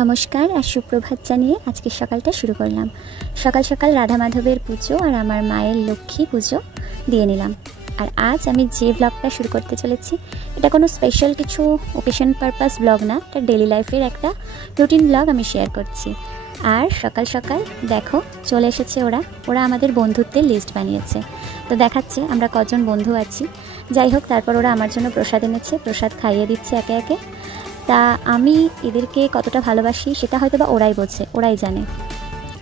নমস্কার আর সুপ্রভাত জানিয়ে আজকে সকালটা শুরু করলাম। সকাল সকাল রাধা মাধবের পুজো আর আমার মায়ের লক্ষ্মী পুজো দিয়ে নিলাম। আর আজ আমি যে ব্লগটা শুরু করতে চলেছি এটা কোনো স্পেশাল কিছু ওকেশন পারপাস ব্লগ না, এটা ডেলি লাইফের একটা রুটিন ব্লগ আমি শেয়ার করছি। আর সকাল সকাল দেখো চলে এসেছে ওরা আমাদের বন্ধুত্বের লিস্ট বানিয়েছে, তো দেখাচ্ছে আমরা কজন বন্ধু আছি। যাই হোক, তারপর ওরা আমার জন্য প্রসাদ এনেছে, প্রসাদ খাইয়ে দিচ্ছে একে একে। তা আমি এদেরকে কতটা ভালোবাসি সেটা হয়তো বা ওরাই বোঝে, ওরাই জানে,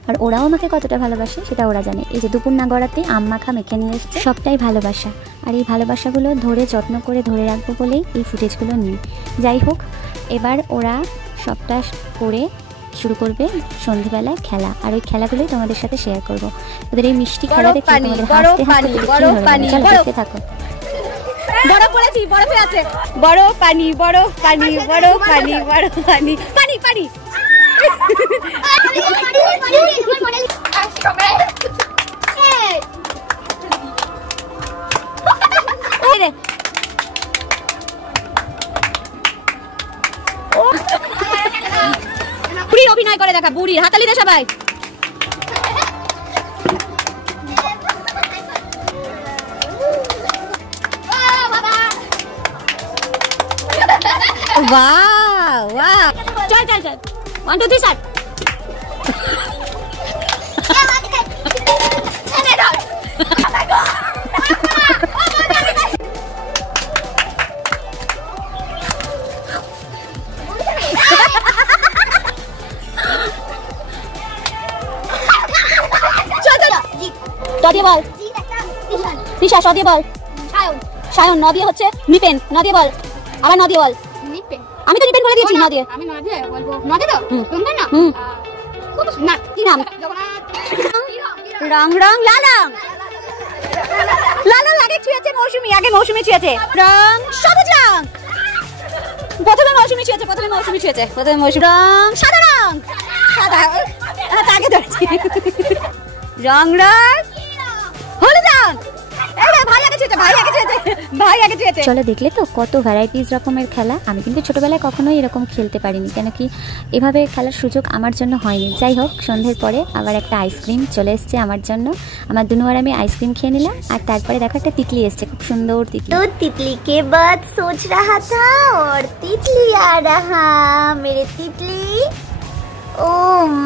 আর ওরাও আমাকে কতটা ভালোবাসে সেটা ওরা জানে। এই যে দুপুর না গড়াতেই আম মাখা মেখে নিয়ে এসছে, সবটাই ভালোবাসা। আর এই ভালোবাসাগুলো ধরে যত্ন করে ধরে রাখবো বলেই এই ফুটেজগুলো নিই। যাই হোক, এবার ওরা সবটা করে শুরু করবে সন্ধ্যেবেলায় খেলা, আর ওই খেলাগুলোই তোমাদের সাথে শেয়ার করবো। ওদের এই মিষ্টি খেলা দেখে তোমাদের হাসতে হাসতে দেখতে থাকো। বরফ পড়েছি, বরফে আছে, বড় পানি বড় পানি বড় পানি বড় পানি পানি পানি বুড়ি অভিনয় করে দেখা, বুড়ির হাতালি দে সবাই। वाह वाह, चल चल चल, 1 2 3 start। দিয়ে বল তিশা, শ দিয়ে বল সায়ন, ন দিয়ে হচ্ছে নিপেন, ন দিয়ে বল, আবার ন দিয়ে বল। আমি তো নিপেন বলে দিয়েছি, ন দিয়ে। আমি ন দিয়ে বলবো, ন দিয়ে দাও তুমি না। না কি নাম? রং রং লালং, লালং আগে ছুঁয়েছে মৌসুমী, আগে মৌসুমী ছুঁয়েছে। রং সবুজ রং, প্রথমে মৌসুমী ছুঁয়েছে, প্রথমে মৌসুমী ছুঁয়েছে, প্রথমে মৌসুমী। রং সাদা রং, সাদা আগে ধরেছি। রং রং হলুদ রং, চলো দেখলে তো কত ভ্যারাইটিস রকমের খেলা। আমি কিন্তু ছোটবেলায় কখনোই এরকম খেলতে পারিনি, কেন কি এভাবে খেলার সুযোগ আমার জন্য হয়নি। যাই হোক, সন্ধ্যের পরে আবার একটা আইসক্রিম চলে এসছে আমার জন্য। আমার দুনু আর আমি আইসক্রিম খেয়ে নিলাম, আর তারপরে দেখো একটা তিতলি এসছে, খুব সুন্দর তিতলি। तो तितली के बाद सोच रहा था और तितली आ रहा, मेरे तितली। ও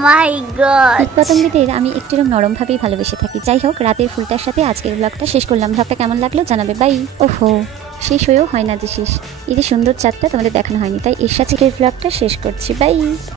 মাই গড, কীটপতঙ্গীদের আমি একটু নরমভাবেই ভালোবেসে থাকি। যাই হোক, রাতের ফুলটার সাথে আজকের ব্লগটা শেষ করলাম। ব্লগটা কেমন লাগলো জানাবে। বাই। ওহো, শেষ হয়েও হয় না যে শেষ, এই যে সুন্দর চাঁদটা তোমাদের দেখানো হয়নি, তাই এর সাথে ব্লগটা শেষ করছি। বাই।